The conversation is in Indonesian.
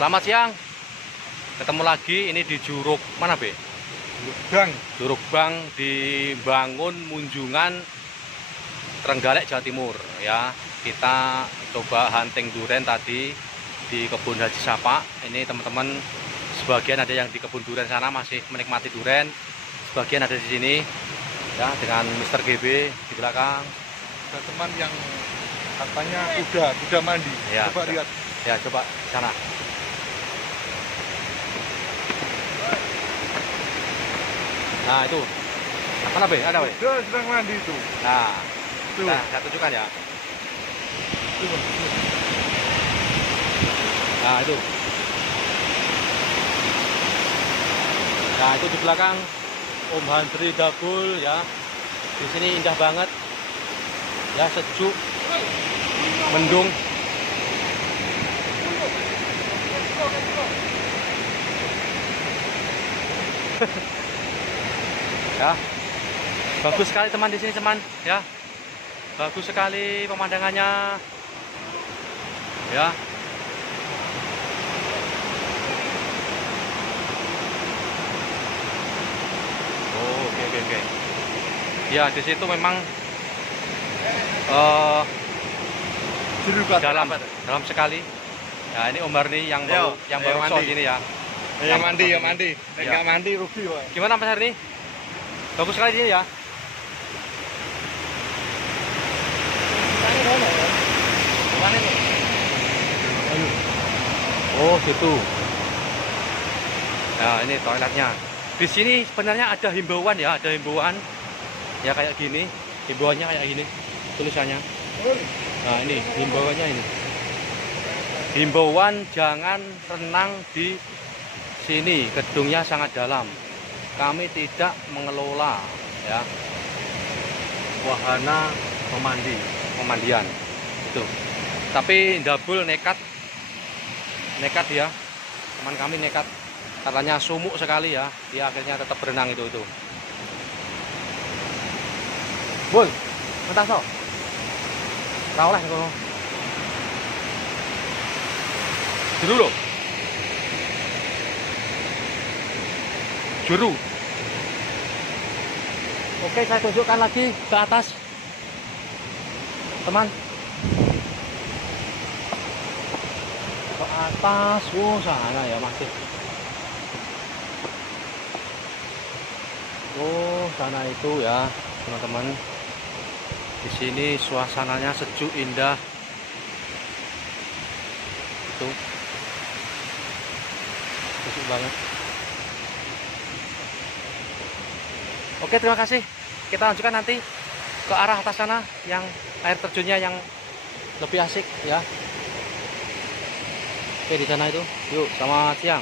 Selamat siang. Ketemu lagi ini di Juruk mana, Be? Juruk Bang dibangun Munjungan Trenggalek, Jawa Timur ya. Kita coba hunting duren tadi di kebun Haji Sapa. Ini teman-teman sebagian ada yang di kebun duren sana masih menikmati duren. Sebagian ada di sini ya dengan Mr. GB di belakang. Ada teman yang katanya kuda mandi. Ya, coba lihat. Ya, coba sana. Nah, itu. Mana, Be? Ada, Be? Kuda sedang mandi itu. Nah, Tuh. nah, saya tunjukkan ya. Nah, itu. Nah, itu di belakang Om Handri Dabul ya. Di sini indah banget. Ya, sejuk. Mendung. Ya, bagus sekali teman di sini teman ya, bagus sekali pemandangannya ya. Oh, oke. Ya, di situ memang dalam sekali ya. Ini Om Harni yang baru mandi sini ya. Ya mandi. Ya. Enggak mandi rugi, Pak. Gimana Mas Harni? Bagus sekali ini ya. Oh, situ. Nah, ini toiletnya. Di sini sebenarnya ada himbauan ya, ada himbauan. Ya kayak gini, himbauannya kayak gini tulisannya. Nah, ini himbauannya ini. Himbauan jangan renang di sini, gedungnya sangat dalam. Kami tidak mengelola ya wahana pemandian itu. Tapi Dabul nekat ya, teman kami nekat, katanya sumuk sekali ya, dia akhirnya tetap berenang itu. Bul, mentah so, kau lah kau dulu loh, juru. Oke, saya tunjukkan lagi ke atas, teman. Ke atas, sana ya masih. Sana itu ya, teman-teman. Di sini suasananya sejuk, indah. Itu sejuk banget. Oke, terima kasih. Kita lanjutkan nanti ke arah atas sana yang air terjunnya yang lebih asik ya. Oke, di sana itu. Yuk, selamat siang.